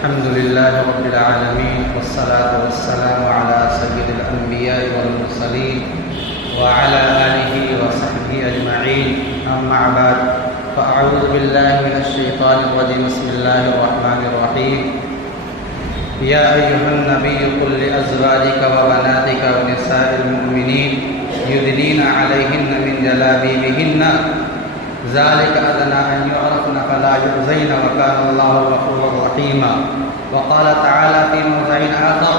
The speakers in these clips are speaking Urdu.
الحمد لله رب العالمين والصلاة والسلام على سيد الأنبياء والمرسلين وعلى آله وصحبه أجمعين أما بعد فأعوذ بالله من الشيطان الرجيم بسم الله الرحمن الرحيم يا أيها النبي قل لأزواجك وبناتك ونساء المؤمنين يدنين عليهن من جلابيبهن ذلك أدنى أن يعرفن فلا يؤذين وكان الله غفورا رحيما. وقال تعالى في موضع آخر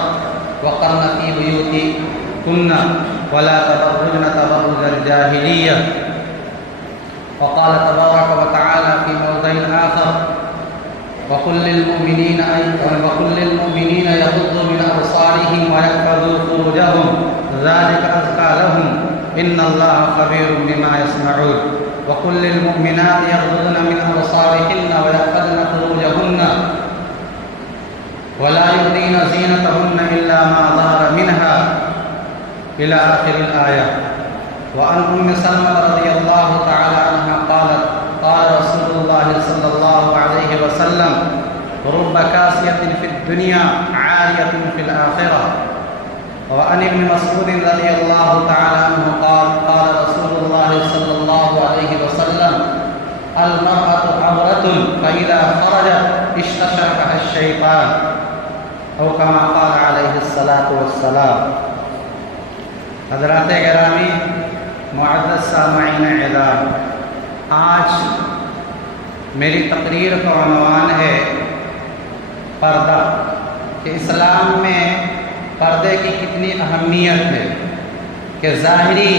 وقرن في بيوتكن ولا تبرجن تبرج الجاهلية. وقال تبارك وتعالى في موضع آخر وقل للمؤمنين يغضوا من أبصارهم ويحفظوا فروجهم ذلك أزكى لهم إن الله خبير بما يصنعون. وقل للمؤمنات يغضضن من أبصارهن ويحفظن فروجهن ولا يبدين زينتهن إلا ما ظهر منها إلى آخر الآية. وعن أم سلمة رضي الله تعالى عنها قالت قال رسول الله صلى الله عليه وسلم رب كاسية في الدنيا عارية في الآخرة. وعن ابن مسعود رضي الله تعالى عنه قال قال رسول الله صلى الله عليه وسلم المرأة عورة فإذا خرجت استشرفها الشيطان أو كما قال عليه الصلاة والسلام. حضرات گرامی معزز سامعین اعزاز، آج میری تقریر کا عنوان ہے پردہ، کہ اسلام میں پردے کی کتنی اہمیت ہے، کہ ظاہری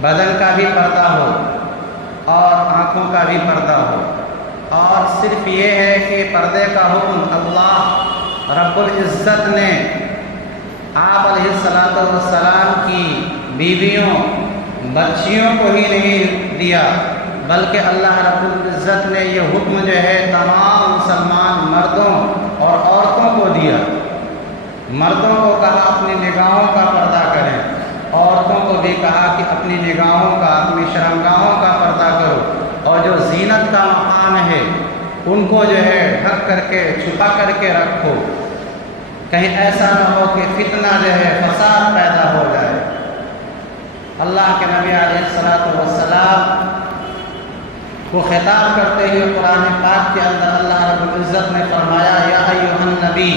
بدن کا بھی پردہ ہو اور آنکھوں کا بھی پردہ ہو، اور صرف یہ ہے کہ پردے کا حکم اللہ رب العزت نے آپ علیہ السلام کی بیویوں بچیوں کو ہی نہیں دیا، بلکہ اللہ رب العزت نے یہ حکم جو ہے تمام مسلمان مردوں اور عورتوں کو دیا۔ مردوں کو کہا اپنی نگاہوں کا پردہ کریں، عورتوں کو بھی کہا کہ اپنی نگاہوں کا اپنی شرمگاہوں کا پردہ کرو، اور جو زینت کا مقام ہے ان کو جو ہے ڈھک کر کے چھپا کر کے رکھو، کہیں ایسا نہ ہو کہ فتنہ جو ہے فساد پیدا ہو جائے۔ اللہ کے نبی علیہ السلام کو خطاب کرتے ہوئے قرآن پاک کے اندر اللہ رب العزت نے فرمایا یا ایھا النبی،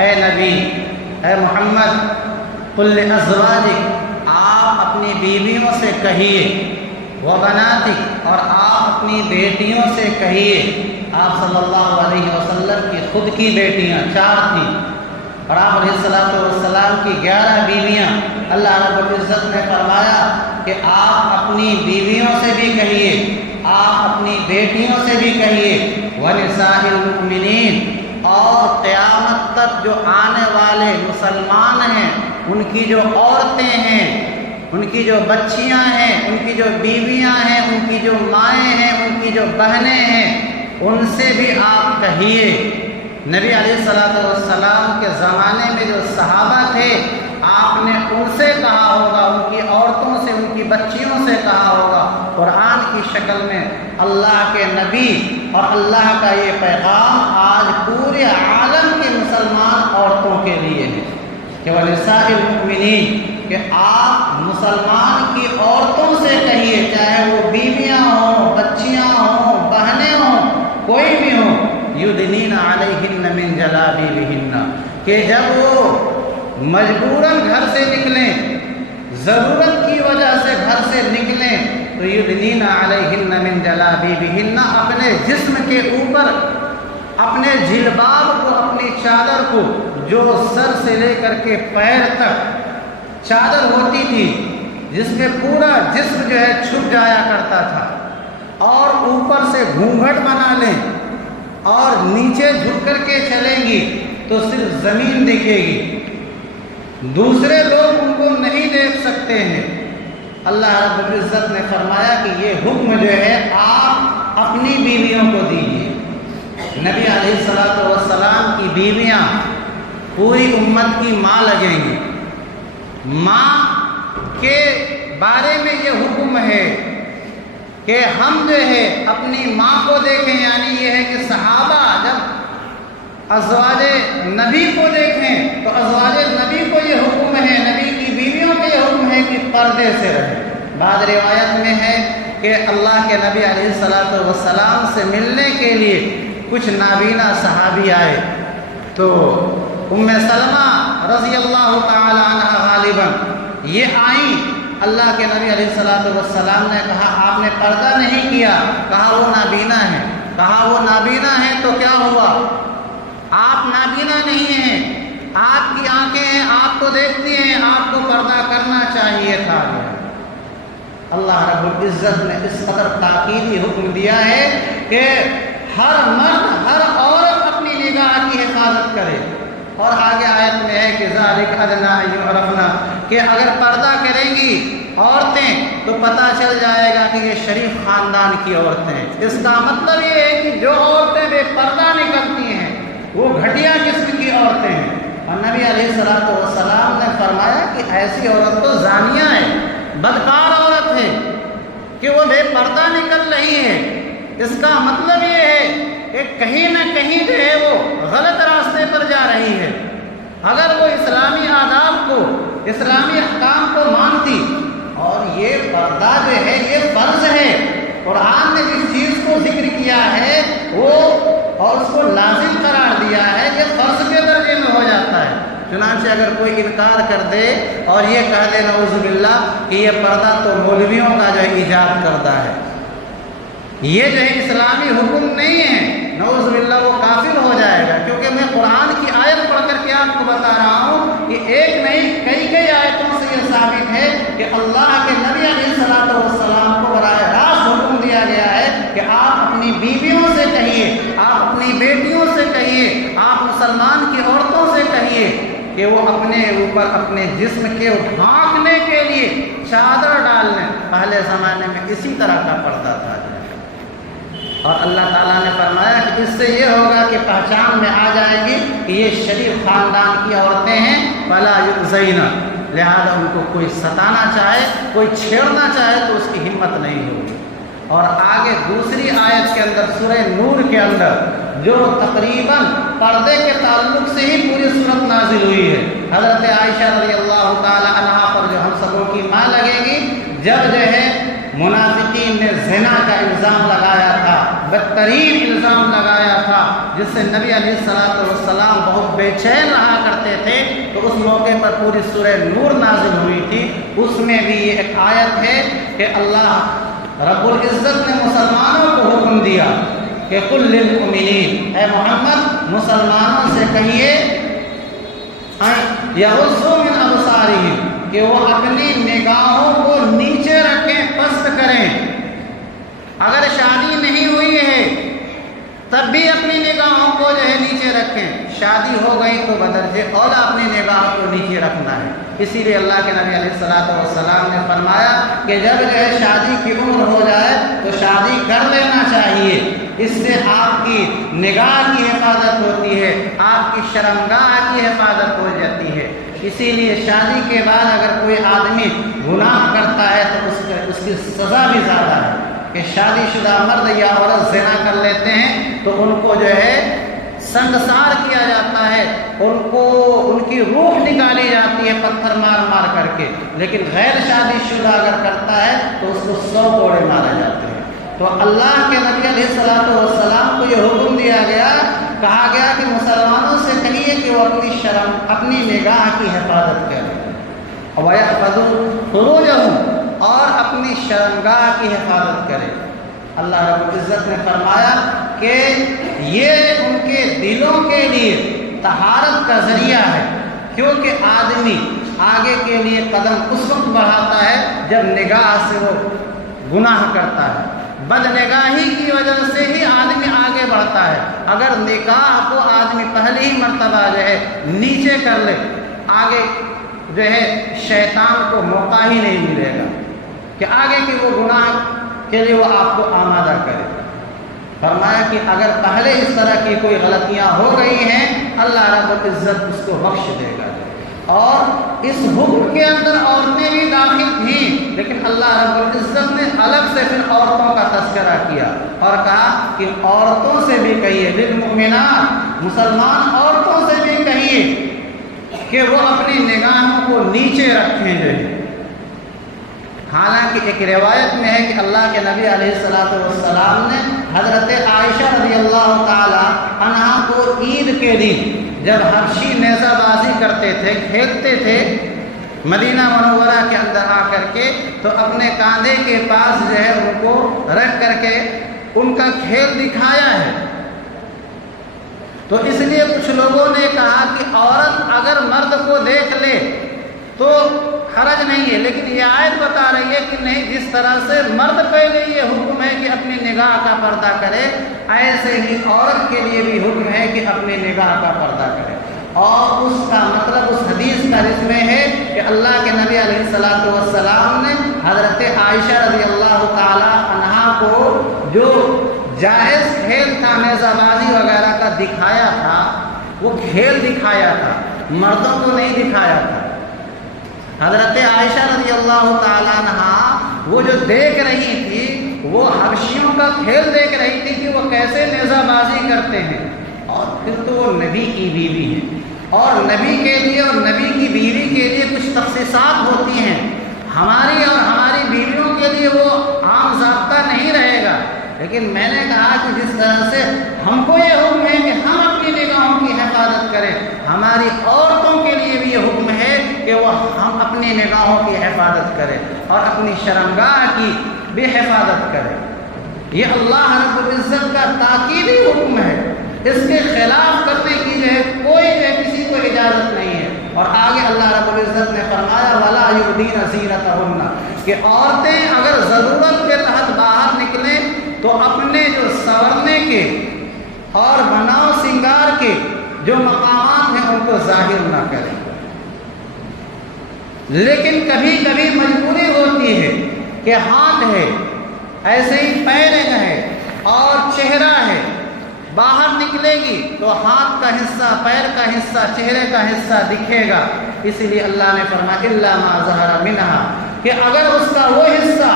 اے نبی، اے محمد، قل لازواجک، آپ اپنی بیویوں سے کہیے، وبناتک، اور آپ اپنی بیٹیوں سے کہیے۔ آپ صلی اللہ علیہ وسلم کی خود کی بیٹیاں 4 تھیں، اور آپ علیہ السلام کی 11 بیویاں۔ اللہ رب العزت نے فرمایا کہ آپ اپنی بیویوں سے بھی کہیے، آپ اپنی بیٹیوں سے بھی کہیے، وَنِسَاءِ الْمُؤْمِنِينَ، اور قیامت تک جو آنے والے مسلمان ہیں ان کی جو عورتیں ہیں، ان کی جو بچیاں ہیں، ان کی جو بیویاں ہیں، ان کی جو مائیں ہیں، ان کی جو بہنیں ہیں، ان سے بھی آپ کہیے۔ نبی علیہ السلام کے زمانے میں جو صحابہ تھے آپ نے ان سے کہا ہوگا، ان کی عورتوں سے، ان کی بچیوں سے کہا ہوگا۔ قرآن کی شکل میں اللہ کے نبی اور اللہ کا یہ پیغام آج پورے عالم کے مسلمان عورتوں کے لیے ہے کہ وَنِسَاءِ الْمُؤْمِنِينَ، کہ آپ مسلمان کی عورتوں سے کہیے، چاہے وہ بیویاں ہوں، بچیاں ہوں، بہنیں ہوں، کوئی بھی ہوں، یُدْنِینَ عَلَیہِنَّ مِن جَلَابِیبِہِنَّ، کہ جب وہ مجبوراً گھر سے نکلیں، ضرورت کی وجہ سے گھر سے نکلیں، تو یُدْنِینَ عَلَیہِنَّ مِن جَلَابِیبِہِنَّ، اپنے جسم کے اوپر اپنے جلباب کو، اپنی چادر کو، جو سر سے لے کر کے پیر تک چادر ہوتی تھی جس میں پورا جسم جو ہے چھپ جایا کرتا تھا، اور اوپر سے گھونگھٹ بنا لیں اور نیچے جھک کر کے چلیں گی تو صرف زمین دکھے گی، دوسرے لوگ ان کو نہیں دیکھ سکتے ہیں۔ اللہ رب العزت نے فرمایا کہ یہ حکم جو ہے آپ اپنی بیویوں کو دیجیے۔ نبی علیہ السلام کی بیویاں پوری امت کی ماں لگیں گی۔ ماں کے بارے میں یہ حکم ہے کہ ہم جو ہے اپنی ماں کو دیکھیں، یعنی یہ ہے کہ صحابہ جب ازواج نبی کو دیکھیں تو ازواج نبی کو یہ حکم ہے، نبی کی بیویوں کو یہ حکم ہے کہ پردے سے رہیں۔ بعض روایت میں ہے کہ اللہ کے نبی علیہ السلام سے ملنے کے لیے کچھ نابینا صحابی آئے تو ام سلمہ رضی اللہ تعالی عنہ غالباً یہ آئیں، اللہ کے نبی علیہ السلام نے کہا آپ نے پردہ نہیں کیا، کہا وہ نابینا ہے، کہا وہ نابینا ہے تو کیا ہوا؟ آپ نابینا نہیں ہیں، آپ کی آنکھیں ہیں، آپ کو دیکھتی ہیں، آپ کو پردہ کرنا چاہیے تھا۔ اللہ رب العزت نے اس قدر تاکیدی حکم دیا ہے کہ ہر مرد ہر عورت اپنی نگاہ کی حفاظت کرے، اور آگے آیت میں ہے کہ ذالک ادنی ان یعرفن، کہ اگر پردہ کریں گی عورتیں تو پتہ چل جائے گا کہ یہ شریف خاندان کی عورتیں ہیں۔ اس کا مطلب یہ ہے کہ جو عورتیں بے پردہ نکلتی ہیں وہ گھٹیا قسم کی عورتیں ہیں، اور نبی علیہ السلام نے فرمایا کہ ایسی عورت تو زانیہ ہے، بدکار عورت ہے کہ وہ بے پردہ نکل رہی ہے۔ اس کا مطلب یہ ہے کہ کہیں نہ کہیں جو ہے وہ غلط راستے پر جا رہی ہے۔ اگر وہ اسلامی آداب کو، اسلامی احکام کو مانتی، اور یہ پردہ جو ہے یہ فرض ہے، قرآن نے جس چیز کو ذکر کیا ہے وہ اور اس کو لازم قرار دیا ہے، یہ فرض کے درجے میں ہو جاتا ہے۔ چنانچہ اگر کوئی انکار کر دے اور یہ کہہ دے نعوذ باللہ کہ یہ پردہ تو مولویوں کا جو ہے ایجاد کرتا ہے، یہ جو ہے اسلامی حکم نہیں ہے، نعوذ باللہ وہ کافر ہو جائے گا۔ کیونکہ میں قرآن کی آیت پڑھ کر کے آپ کو بتا رہا ہوں کہ ایک نہیں کئی آیتوں سے یہ ثابت ہے کہ اللہ کے نبی علیہ السلام کو براہ راست حکم دیا گیا ہے کہ آپ اپنی بیویوں سے کہیے، آپ اپنی بیٹیوں سے کہیے، آپ مسلمان کی عورتوں سے کہیے کہ وہ اپنے اوپر اپنے جسم کے ڈھانکنے کے لیے چادر ڈال لیں۔ پہلے زمانے میں اسی طرح کا پردہ تھا، اور اللہ تعالیٰ نے فرمایا کہ اس سے یہ ہوگا کہ پہچان میں آ جائے گی کہ یہ شریف خاندان کی عورتیں ہیں، فلا یؤذین، لہذا ان کو کوئی ستانا چاہے، کوئی چھیڑنا چاہے تو اس کی ہمت نہیں ہوگی۔ اور آگے دوسری آیت کے اندر سورہ نور کے اندر جو تقریباً پردے کے تعلق سے ہی پوری صورت نازل ہوئی ہے، حضرت عائشہ رضی اللہ تعالی عنہا پر جو ہم سبوں کی ماں لگے گی، جب جو ہے منافقین نے زنا کا الزام لگایا تھا، بدترین الزام لگایا تھا، جس سے نبی علیہ السلام بہت بے چین رہا کرتے تھے، تو اس موقع پر پوری سورہ نور نازل ہوئی تھی۔ اس میں بھی یہ ایک آیت ہے کہ اللہ رب العزت نے مسلمانوں کو حکم دیا کہ قل للمؤمنین، اے محمد مسلمانوں سے کہیے یغضوا من ابصارہم، کہ وہ اپنی نگاہوں کو نیچے رکھیں، پست کریں۔ اگر شادی نہیں ہوئی ہے تب بھی اپنی نگاہوں کو جو ہے نیچے رکھیں، شادی ہو گئی تو بدرجہ اولا اپنی نگاہ کو نیچے رکھنا ہے۔ اسی لیے اللہ کے نبی علیہ السلام نے فرمایا کہ جب جو ہے شادی کی عمر ہو جائے تو شادی کر لینا چاہیے، اس سے آپ کی نگاہ کی حفاظت ہوتی ہے، آپ کی شرمگاہ کی حفاظت ہو جاتی ہے۔ اسی لیے شادی کے بعد اگر کوئی آدمی گناہ کرتا ہے تو اس کی سزا بھی زیادہ ہے، کہ شادی شدہ مرد یا عورت زنا کر لیتے ہیں تو ان کو جو ہے سنگسار کیا جاتا ہے، ان کی روح نکالی جاتی ہے پتھر مار مار کر کے، لیکن غیر شادی شدہ اگر کرتا ہے تو اس کو 100 کوڑے مارے جاتے ہیں۔ تو اللہ کے نبی علیہ السلام کو یہ حکم دیا گیا، کہا گیا کہ مسلمانوں سے کہیے کہ وہ اپنی نگاہ کی حفاظت کریں، وَيَحْفَظُوا فُرُوجَهُمْ، اور اپنی شرمگاہ کی حفاظت کریں۔ اللہ رب العزت نے فرمایا کہ یہ ان کے دلوں کے لیے طہارت کا ذریعہ ہے، کیونکہ آدمی آگے کے لیے قدم اس وقت بڑھاتا ہے جب نگاہ سے وہ گناہ کرتا ہے۔ بد نگاہی کی وجہ سے ہی آدمی آگے بڑھتا ہے۔ اگر نگاہ کو آدمی پہلی ہی مرتبہ جو ہے نیچے کر لے، آگے جو ہے شیطان کو موقع ہی نہیں ملے گا کہ آگے کی وہ گناہ کے لیے وہ آپ کو آمادہ کرے۔ فرمایا کہ اگر پہلے اس طرح کی کوئی غلطیاں ہو گئی ہیں، اللہ رب العزت اس کو بخش دے گا۔ اور اس حکم کے اندر عورتیں بھی داخل تھیں، لیکن اللہ رب العزت نے الگ سے پھر عورتوں کا تذکرہ کیا اور کہا کہ عورتوں سے بھی کہیے، للمؤمنات، مسلمان عورتوں سے بھی کہیے کہ وہ اپنی نگاہوں کو نیچے رکھیں جو ہے۔ حالانکہ ایک روایت میں ہے کہ اللہ کے نبی علیہ السلام نے حضرت عائشہ رضی اللہ تعالی عنہا کو عید کے دن جب حبشی نیزہ بازی کرتے تھے، کھیلتے تھے مدینہ منورہ کے اندر آ کر کے، تو اپنے کاندھے کے پاس جو ہے ان کو رکھ کر کے ان کا کھیل دکھایا ہے۔ تو اس لیے کچھ لوگوں نے کہا کہ عورت اگر مرد کو دیکھ لے تو حرج نہیں ہے، لیکن یہ آیت بتا رہی ہے کہ نہیں، جس طرح سے مرد کے لیے یہ حکم ہے کہ اپنی نگاہ کا پردہ کرے، ایسے ہی عورت کے لیے بھی حکم ہے کہ اپنی نگاہ کا پردہ کرے۔ اور اس کا مطلب اس حدیث کا رسم ہے کہ اللہ کے نبی علیہ السلام نے حضرت عائشہ رضی اللہ تعالی عنہا کو جو جائز کھیل تھا نیزہ بازی وغیرہ کا دکھایا تھا، وہ کھیل دکھایا تھا، مردوں کو نہیں دکھایا تھا۔ حضرت عائشہ رضی اللہ تعالیٰ عنہا وہ جو دیکھ رہی تھی، وہ حبشیوں کا کھیل دیکھ رہی تھی کہ وہ کیسے نیزہ بازی کرتے ہیں، اور پھر تو وہ نبی کی بیوی ہے، اور نبی کے لیے اور نبی کی بیوی کے لیے کچھ تخصیصات ہوتی ہیں، ہماری اور ہماری بیویوں کے لیے وہ عام ضابطہ نہیں رہے گا۔ لیکن میں نے کہا کہ جس طرح سے ہم کو یہ حکم ہے کہ ہم اپنی نگاہوں کی حفاظت کریں، ہماری عورتوں کے لیے بھی یہ حکم ہے کہ وہ ہم اپنی نگاہوں کی حفاظت کریں اور اپنی شرمگاہ کی بھی حفاظت کریں۔ یہ اللہ رب العزت کا تاکیدی حکم ہے، اس کے خلاف کرنے کی جو ہے کوئی جو ہے کسی کو اجازت نہیں ہے۔ اور آگے اللہ رب العزت نے فرمایا وَلَا يُبْدِينَ زِينَتَهُنَّ کہ عورتیں اگر ضرورت کے تحت باہر نکلیں تو اپنے جو سنورنے کے اور بناؤ سنگار کے جو مقامات ہیں ان کو ظاہر نہ کریں، لیکن کبھی کبھی مجبوری ہوتی ہے کہ ہاتھ ہے، ایسے ہی پیر ہے اور چہرہ ہے، باہر نکلے گی تو ہاتھ کا حصہ، پیر کا حصہ، چہرے کا حصہ دکھے گا۔ اس لیے اللہ نے فرمایا الا ما ظہر منہا کہ اگر اس کا وہ حصہ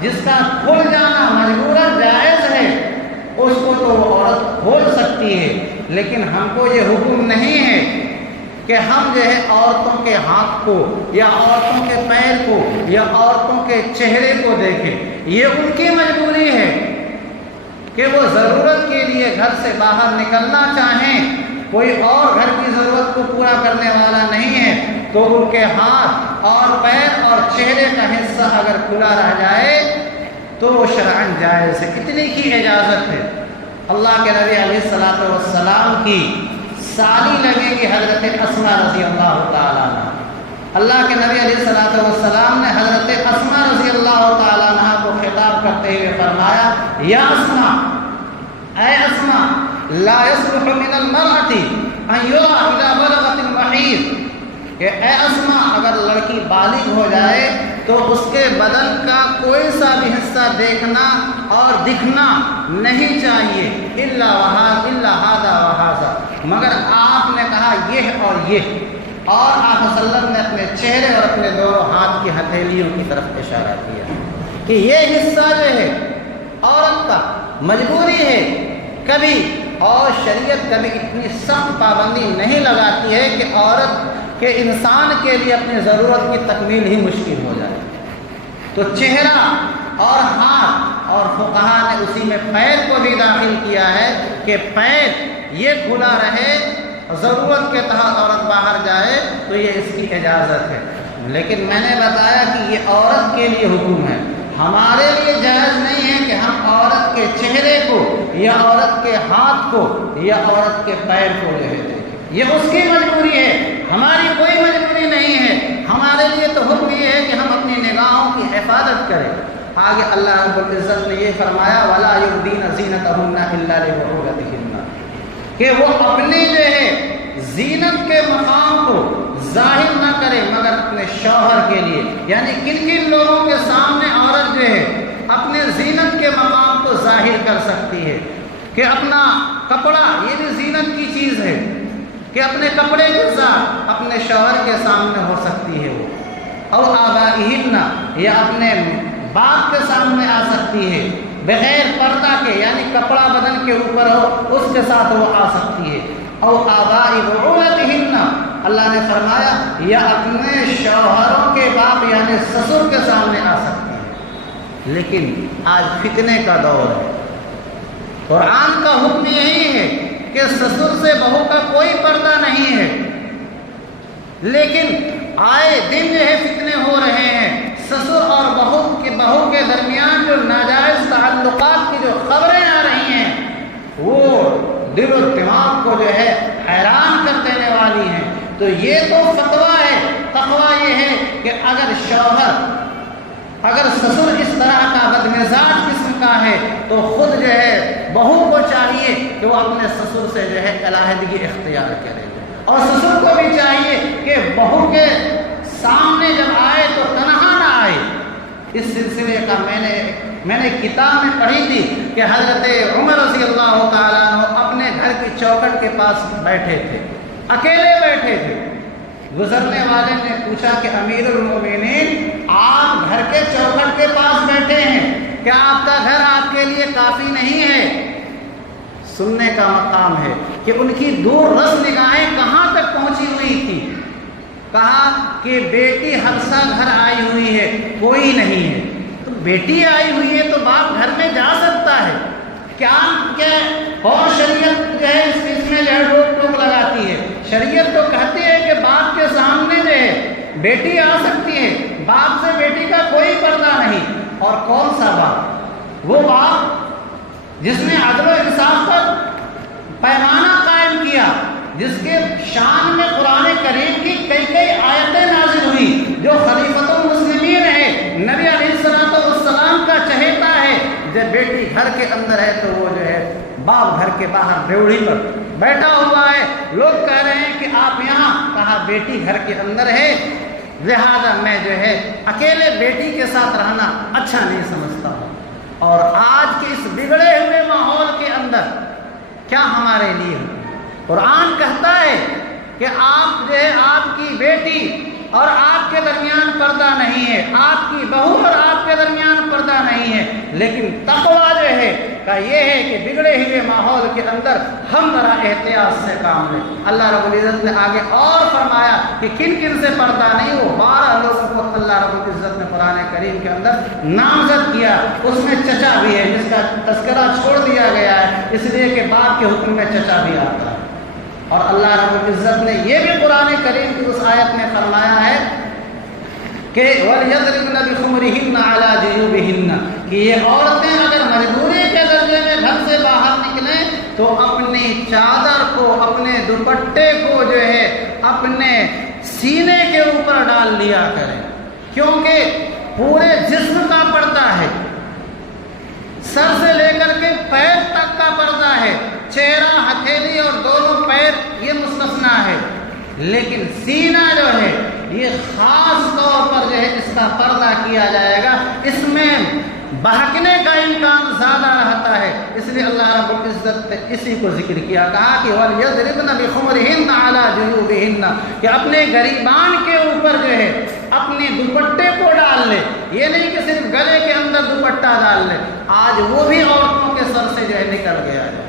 جس کا کھل جانا مجبوراً جائز ہے، اس کو تو وہ عورت کھول سکتی ہے، لیکن ہم کو یہ حکم نہیں ہے کہ ہم جو ہے عورتوں کے ہاتھ کو یا عورتوں کے پیر کو یا عورتوں کے چہرے کو دیکھیں۔ یہ ان کی مجبوری ہے کہ وہ ضرورت کے لیے گھر سے باہر نکلنا چاہیں، کوئی اور گھر کی ضرورت کو پورا کرنے والا نہیں ہے، تو ان کے ہاتھ اور پیر اور چہرے کا حصہ اگر کھلا رہ جائے تو وہ شرعاً جائز ہے، اتنی کی اجازت ہے۔ اللہ کے نبی علیہ السلام کی سالی لگے گی حضرت اسماء رضی اللہ تعالیٰ عنہ۔ اللہ کے نبی علیہ السلام نے حضرت اسماء رضی اللہ تعالیٰ عنہ کو خطاب کرتے ہوئے فرمایا یا اسماء، اے اسماء، لا يصلح من المرأة ان يرى اذا بلغت المحيض کہ اے اسماء، اگر لڑکی بالغ ہو جائے تو اس کے بدن کا کوئی سا بھی حصہ دیکھنا اور دکھنا نہیں چاہیے الا هذا وهذا، مگر آپ نے کہا یہ اور یہ، اور آپ صلی اللہ علیہ وسلم نے اپنے چہرے اور اپنے دونوں ہاتھ کی ہتھیلیوں کی طرف اشارہ کیا کہ یہ حصہ جو ہے عورت کا مجبوری ہے کبھی، اور شریعت کبھی اتنی سخت پابندی نہیں لگاتی ہے کہ عورت کہ انسان کے لیے اپنی ضرورت کی تکمیل ہی مشکل ہو جائے۔ تو چہرہ اور ہاتھ، اور فقہا نے اسی میں پیر کو بھی داخل کیا ہے کہ پیر یہ کھلا رہے، ضرورت کے تحت عورت باہر جائے تو یہ اس کی اجازت ہے۔ لیکن میں نے بتایا کہ یہ عورت کے لیے حکم ہے، ہمارے لیے جائز نہیں ہے کہ ہم عورت کے چہرے کو یا عورت کے ہاتھ کو یا عورت کے پیر کو جو ہے دیکھیں، یہ اس کی مجبوری ہے، ہماری کوئی مجبوری نہیں ہے۔ ہمارے لیے تو حکم یہ ہے کہ ہم اپنی نگاہوں کی حفاظت کریں۔ آگے اللہ رب العزت نے یہ فرمایا وَلَا يُبْدِينَ زِينَتَهُنَّ إِلَّا لِبُعُولَتِهِنَّ کہ وہ اپنی جو ہے زینت کے مقام کو ظاہر نہ کرے مگر اپنے شوہر کے لیے، یعنی کن کن لوگوں کے سامنے عورت جو ہے اپنے زینت کے مقام کو ظاہر کر سکتی ہے کہ اپنا کپڑا یہ بھی زینت کی چیز ہے، کہ اپنے کپڑے کے ساتھ اپنے شوہر کے سامنے ہو سکتی ہے وہ، اور آبائہن یا اپنے باپ کے سامنے آ سکتی ہے بغیر پردہ کے، یعنی کپڑا بدن کے اوپر ہو اس کے ساتھ وہ آ سکتی ہے، اور آبائی بعولتہن اللہ نے فرمایا یا اپنے شوہروں کے باپ یعنی سسر کے سامنے آ سکتی ہے۔ لیکن آج فتنے کا دور ہے، قرآن کا حکم یہی ہے کہ سسر سے بہو کا کوئی پردہ نہیں ہے، لیکن آئے دن جو ہے فتنے ہو رہے ہیں، سسر اور بہو کے درمیان جو ناجائز تعلقات کی جو خبریں آ رہی ہیں وہ دل و دماغ کو جو ہے حیران کر دینے والی ہیں۔ تو یہ تو فتویٰ ہے، تقویٰ یہ ہے کہ اگر سسر اس طرح کا بدمزاج قسم کا ہے تو خود جو ہے بہو کو چاہیے کہ وہ اپنے سسر سے جو ہے علیحدگی اختیار کرے، اور سسر کو بھی چاہیے کہ بہو کے سامنے جب آئے تو تنہا نہ آئے۔ اس سلسلے کا میں نے کتاب میں پڑھی تھی کہ حضرت عمر رضی اللہ تعالیٰ عنہ اپنے گھر کی چوکھٹ کے پاس بیٹھے تھے، اکیلے بیٹھے تھے۔ گزرنے والے نے پوچھا کہ امیر المومنین آپ گھر کے چوکھٹ کے پاس بیٹھے ہیں، کیا آپ کا گھر آپ کے لیے کافی نہیں ہے؟ سننے کا مقام ہے کہ ان کی دور رس نگاہیں کہاں تک پہنچی ہوئی تھی۔ کہا کہ بیٹی حفصہ گھر آئی ہوئی ہے، کوئی نہیں ہے۔ تو بیٹی آئی ہوئی ہے تو باپ گھر میں جا سکتا ہے کیا؟ اور شریعت جو ہے اس میں جو ہے روک ٹوک لگاتی ہے۔ شریعت تو کہتی ہے کہ باپ کے سامنے جو ہے بیٹی آ سکتی ہے، باپ سے بیٹی کا کوئی پردہ نہیں۔ اور کون سا باپ؟ وہ باپ جس نے عدل و انصاف پر پیمانہ قائم کیا، جس کے شان میں قرآن کریم کی کئی آیتیں نازل ہوئی، جو خلیفۃ المسلمین ہے، نبی علیہ السلام کا چہیتا ہے۔ جب بیٹی گھر کے اندر ہے تو وہ جو ہے باپ گھر کے باہر ڈیوڑی پر بیٹھا ہوا ہے، لوگ کہہ رہے ہیں کہ آپ یہاں، کہا بیٹی گھر کے اندر ہے، لہذا میں جو ہے اکیلے بیٹی کے ساتھ رہنا اچھا نہیں سمجھتا ہوں۔ اور آج کے اس بگڑے ہوئے ماحول کے اندر کیا ہمارے لیے قرآن کہتا ہے کہ آپ جو ہے آپ کی بیٹی اور آپ کے درمیان پردہ نہیں ہے، آپ کی بہو اور آپ کے درمیان پردہ نہیں ہے، لیکن تقویٰ جو ہے کا یہ ہے کہ بگڑے ہوئے ماحول کے اندر ہم ذرا احتیاط سے کام لیں۔ اللہ رب العزت نے آگے اور فرمایا کہ کن کن سے پردہ نہیں، وہ 12 لوگوں کو اللہ رب العزت نے قرآن کریم کے اندر نامزد کیا، اس میں چچا بھی ہے جس کا تذکرہ چھوڑ دیا گیا ہے اس لیے کہ باپ کے حکم میں چچا بھی آتا ہے۔ اور اللہ رب العزت نے یہ بھی قرآن کریم کی اس آیت میں فرمایا ہے کہ وَلْيَضْرِبْنَ بِخُمُرِهِنَّ عَلَى جُيُوبِهِنَّ کہ یہ عورتیں اگر مجبوری کے درجے میں گھر سے باہر نکلیں تو اپنی چادر کو، اپنے دوپٹے کو جو ہے اپنے سینے کے اوپر ڈال لیا کریں، کیونکہ پورے جسم کا پردہ ہے، سر سے لے کر کے پیر تک کا پردہ ہے، چہرہ، ہتھیلی اور دونوں پیر یہ مستثنا ہے، لیکن سینہ جو ہے یہ خاص طور پر جو ہے اس کا پردہ کیا جائے گا، اس میں بہکنے کا امکان زیادہ رہتا ہے، اس لیے اللہ رب العزت نے اسی کو ذکر کیا، کہا کہ وَلْيَضْرِبْنَ بِخُمُرِهِنَّ عَلَى جُيُوبِهِنَّ کہ اپنے گریبان کے اوپر جو ہے اپنے دوپٹے کو ڈال لے، یہ نہیں کہ صرف گلے کے اندر دوپٹہ ڈال لے، آج وہ بھی عورتوں کے سر سے جو ہے نکل گیا ہے،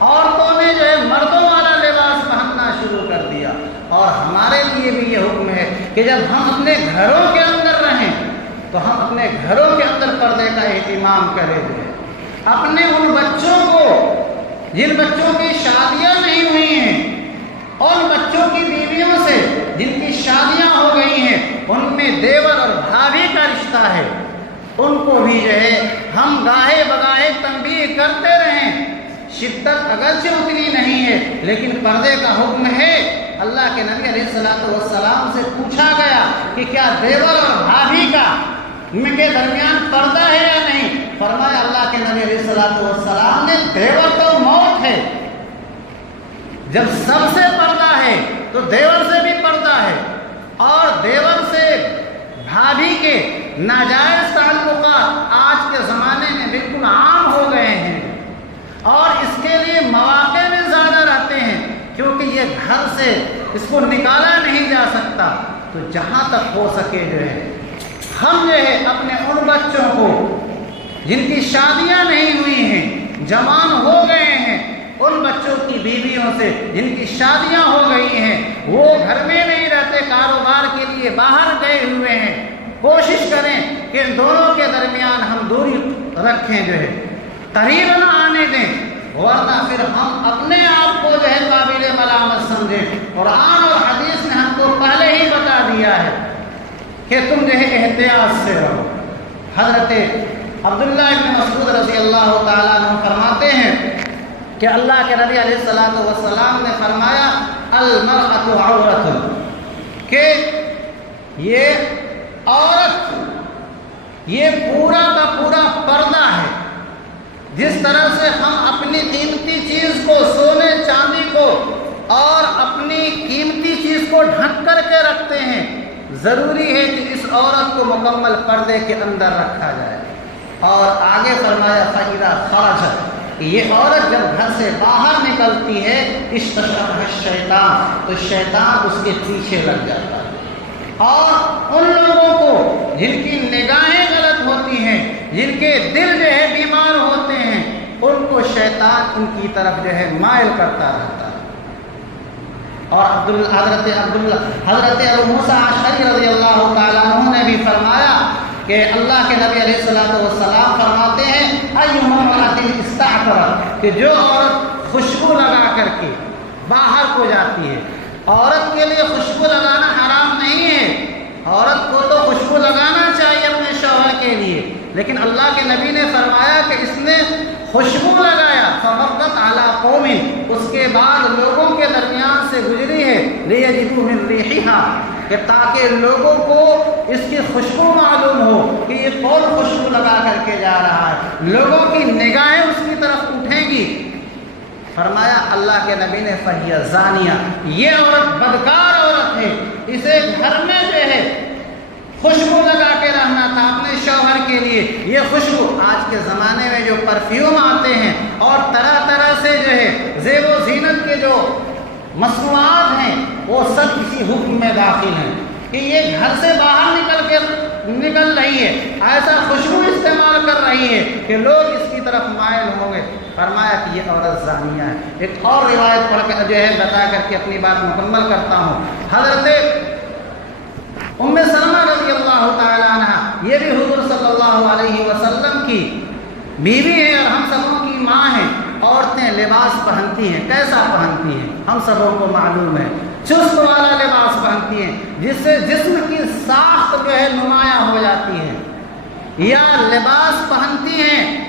عورتوں نے جو ہے مردوں والا لباس پہننا شروع کر دیا۔ اور ہمارے لیے بھی یہ حکم ہے کہ جب ہم اپنے گھروں کے اندر رہیں تو ہم اپنے گھروں کے اندر پردے کا اہتمام کریں، اپنے ان بچوں کو جن بچوں کی شادیاں نہیں ہوئی ہیں، ان بچوں کی بیویوں سے جن کی شادیاں ہو گئی ہیں، ان میں دیور اور بھابھی کا رشتہ ہے، ان کو بھی جو ہے ہم گاہے بگاہے تنبیہ کرتے رہیں، شدت اگرچہ اتنی نہیں ہے لیکن پردے کا حکم ہے۔ اللہ کے نبی علیہ السلام سے پوچھا گیا کہ کیا دیور اور بھابھی کا ان کے درمیان پردہ ہے یا نہیں؟ فرمایا اللہ کے نبی علیہ السلام نے دیور تو موت ہے، جب سب سے پردہ ہے تو دیور سے بھی پردہ ہے، اور دیور سے بھابھی کے ناجائز تعلقات آج کے زمانے میں بالکل عام ہو گئے ہیں، اور اس کے لیے مواقع بھی زیادہ رہتے ہیں، کیونکہ یہ گھر سے اس کو نکالا نہیں جا سکتا، تو جہاں تک ہو سکے جو ہے ہم جو ہے اپنے ان بچوں کو جن کی شادیاں نہیں ہوئی ہیں، جوان ہو گئے ہیں، ان بچوں کی بیویوں سے جن کی شادیاں ہو گئی ہیں، وہ گھر میں نہیں رہتے، کاروبار کے لیے باہر گئے ہوئے ہیں، کوشش کریں کہ ان دونوں کے درمیان ہم دوری رکھیں، جو ہے قریب نہ آنے دیں، ورنہ پھر ہم اپنے آپ کو جو ہے قابل ملامت سمجھیں۔ قرآن اور حدیث نے ہم کو پہلے ہی بتا دیا ہے کہ تم جو ہے احتیاط سے رہو۔ حضرت عبداللہ بن مسعود رضی اللہ تعالیٰ عنہ فرماتے ہیں کہ اللہ کے نبی علیہ الصلوۃ والسلام نے فرمایا المرأۃ عورۃ، کہ یہ عورت یہ پورا کا پورا پردہ ہے۔ جس طرح سے ہم اپنی قیمتی چیز کو، سونے چاندی کو اور اپنی قیمتی چیز کو ڈھک کر کے رکھتے ہیں، ضروری ہے کہ اس عورت کو مکمل پردے کے اندر رکھا جائے۔ اور آگے فرمایا فَإِذَا خَرَجَتْ، یہ عورت جب گھر سے باہر نکلتی ہے اِسْتَشْرَفَهَا الشَّيْطَانُ، تو شیطان اس کے پیچھے لگ جاتا ہے۔ اور ان لوگوں کو جن کی نگاہیں غلط ہوتی ہیں، جن کے دل جو ہے بیمار ہوتے ہیں، ان کو شیطان ان کی طرف جو ہے مائل کرتا رہتا ہے۔ اور حضرت ابو موسیٰ اشعری رضی اللہ تعالیٰ عنہ نے بھی فرمایا کہ اللہ کے نبی علیہ الصلوۃ والسلام فرماتے ہیں ایھا امرأۃ استعطرت، کہ جو عورت خوشبو لگا کر کے باہر کو جاتی ہے، عورت کے لیے خوشبو لگانا حرام نہیں ہے، عورت کو تو خوشبو لگانا چاہیے اپنے شوہر کے لیے، لیکن اللہ کے نبی نے فرمایا کہ اس نے خوشبو لگایا فمرت علی قوم، اس کے بعد لوگوں کے درمیان سے گزری ہے لیجدوا من ریحھا، کہ تاکہ لوگوں کو اس کی خوشبو معلوم ہو کہ یہ کون خوشبو لگا کر کے جا رہا ہے، لوگوں کی نگاہیں اس کی طرف اٹھیں گی۔ فرمایا اللہ کے نبی نے فَهِيَ زَانِيَةٌ، یہ عورت بدکار عورت ہے، اسے گھر میں جو ہے خوشبو لگا کے رہنا تھا اپنے شوہر کے لیے۔ یہ خوشبو آج کے زمانے میں جو پرفیوم آتے ہیں اور طرح طرح سے جو ہے زیب و زینت کے جو مصنوعات ہیں، وہ سب اسی حکم میں داخل ہیں کہ یہ گھر سے باہر نکل رہی ہے، ایسا خوشبو استعمال کر رہی ہے کہ لوگ اس کی طرف مائل ہوں گے۔ فرمایا کہ یہ عورت زانیہ ہے۔ ایک اور روایت پڑھ کے جو ہے بتا کر کے اپنی بات مکمل کرتا ہوں۔ حضرت ام سلمہ رضی اللہ تعالیٰ عنہ، یہ بھی حضور صلی اللہ علیہ وسلم کی بیوی ہیں اور ہم سبوں کی ماں ہیں۔ عورتیں لباس پہنتی ہیں، کیسا پہنتی ہیں ہم سبوں کو معلوم ہے، چست والا لباس پہنتی ہیں جس سے جسم کی ساخت جو ہے نمایاں ہو جاتی ہے، یا لباس پہنتی ہیں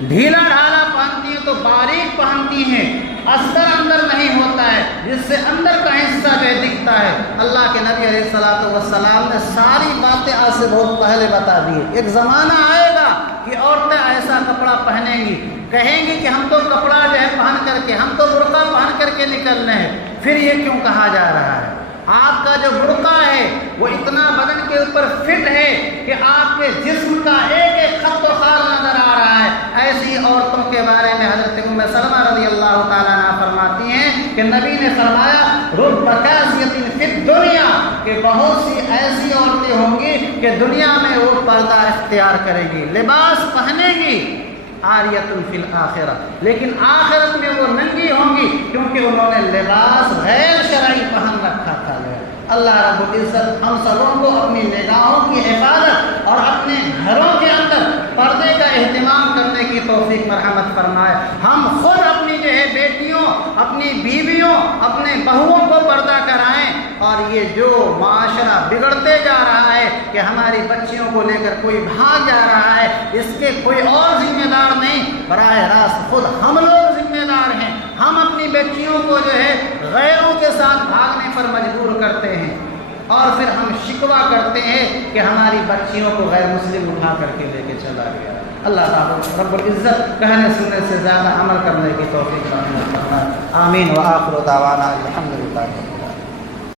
ڈھیلا ڈھالا پہنتی ہیں تو باریک پہنتی ہیں، استر اندر نہیں ہوتا ہے جس سے اندر کا حصہ جو ہے دکھتا ہے۔ اللہ کے نبی علیہ الصلوۃ والسلام نے ساری باتیں آج سے بہت پہلے بتا دی۔ ایک زمانہ آئے گا کہ عورتیں ایسا کپڑا پہنیں گی، کہیں گی کہ ہم تو کپڑا جو ہے پہن کر کے، ہم تو برقع پہن کر کے نکلنے ہیں، پھر یہ کیوں کہا جا رہا ہے؟ آپ کا جو برقع ہے وہ اتنا بدن کے اوپر فٹ ہے کہ آپ کے جسم کا ایک ایک خط و خال نظر آ رہا ہے۔ ایسی عورتوں کے بارے میں حضرت ام سلمہ رضی اللہ تعالیٰ عنہ فرماتی ہیں کہ نبی نے فرمایا رب کاسیۃ فی الدنیا، کہ بہت سی ایسی عورتیں ہوں گی کہ دنیا میں وہ پردہ اختیار کریں گی، لباس پہنیں گی، عاریۃ فی الآخرہ، لیکن آخرت میں وہ ننگی ہوں گی کیونکہ انہوں نے لباس غیر شرعی پہن رکھا تھا۔ اللہ رب العزت ہم سبوں کو اپنی نگاہوں کی حفاظت اور اپنے گھروں کے اندر پردے کا اہتمام کرنے کی توفیق مرحمت فرمائے۔ ہم خود اپنی جو ہے بیٹیوں، اپنی بیویوں، اپنے بہوؤں کو پردہ کرائیں، اور یہ جو معاشرہ بگڑتے جا رہا ہے کہ ہماری بچیوں کو لے کر کوئی بھاگ جا رہا ہے، اس کے کوئی اور ذمہ دار نہیں، براہ راست خود ہم لوگ ذمہ دار ہیں۔ ہم اپنی بچیوں کو جو ہے غیروں کے ساتھ بھاگنے پر مجبور کرتے ہیں، اور پھر ہم شکوہ کرتے ہیں کہ ہماری بچیوں کو غیر مسلم اٹھا کر کے لے کے چلا گیا۔ اللہ رب العزت کہنے سننے سے زیادہ عمل کرنے کی توفیق عطا فرمائے۔ آمین۔ وآخر دعوانا الحمدللہ۔